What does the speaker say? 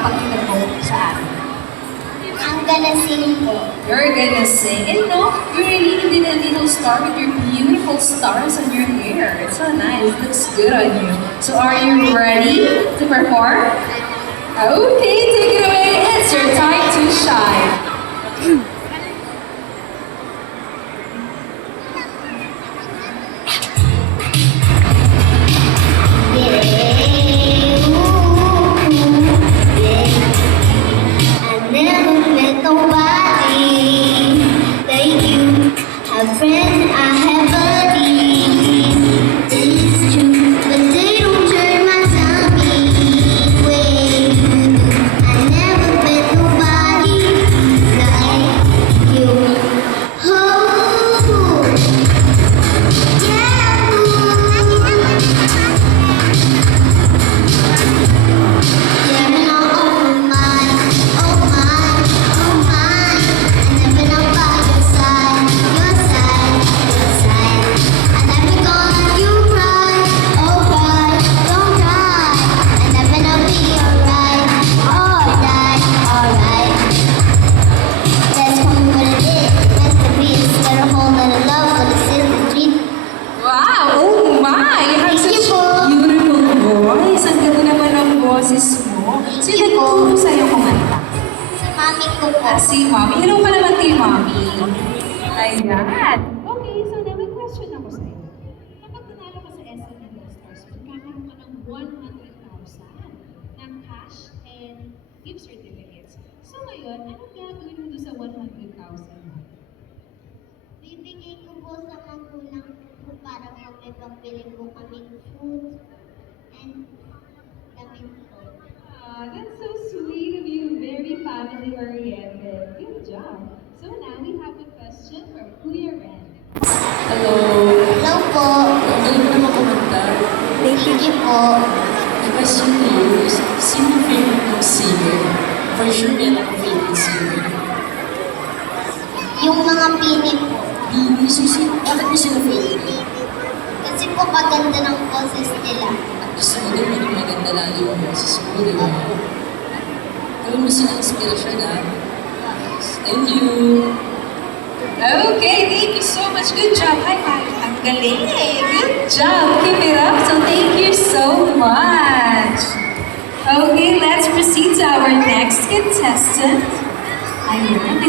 ipapakita mo sa amin? I'm gonna sing po. You're gonna sing. And no, you really did a little star with your beautiful stars on your hair. It's so nice. It looks good on you. So are you ready to perform? Okay, take it away. It's your time to shine. I never met nobody like you. Have friends, I have buddies. It's true, but they don't turn my tummy way you do. I never met nobody like you. Oh, yeah. Yeah, no, oh my, oh my, oh my. I never know by your side, your side, your side. I never gonna let you cry, oh cry, don't cry. I never know be alright, alright, alright. That's coming what it is. Meant to be instead of whole lot of love, but it's in the dream. Wow! Oh my! You have Thank such you po. beautiful voice. Ang ganda naman ang boses mo. Sino nagturo sa'yo kumanta? Sa mami ko po. Si Mommy. Hello pa naman kay Mommy. Ayan. Okay, so now may question ako sa'yo. Kapag nanalo ka sa SNL All-Stars, magkakaroon ka ng 100,000 ng cash and gift certificates. So ngayon, anong gagawin mo doon sa 100,000? Bibigay ko po sa magulang ko para po may pambili po kaming food and damit po. That's so sweet of you. Very family-oriented. Good job. So now we have a question from Kuya Ren. Hello. Hello po. Ang galing mo naman kumanta. Thank you po. The question to you is, sino yung favorite mong singer? For sure, meron akong favorite singer. Yung mga pini po. Bibi, Susi, bakit mo sila favorite? Kasi po maganda ng boses nila. At gusto mo din maging maganda lalo yung boses mo, di ba? Gawin mo sila inspirasyon, ha? Thank you. Okay, thank you so much. Good job. High five. Ang galing. Good job. Keep it up. So thank you so much. Okay, let's proceed to our next contestant. Ayan.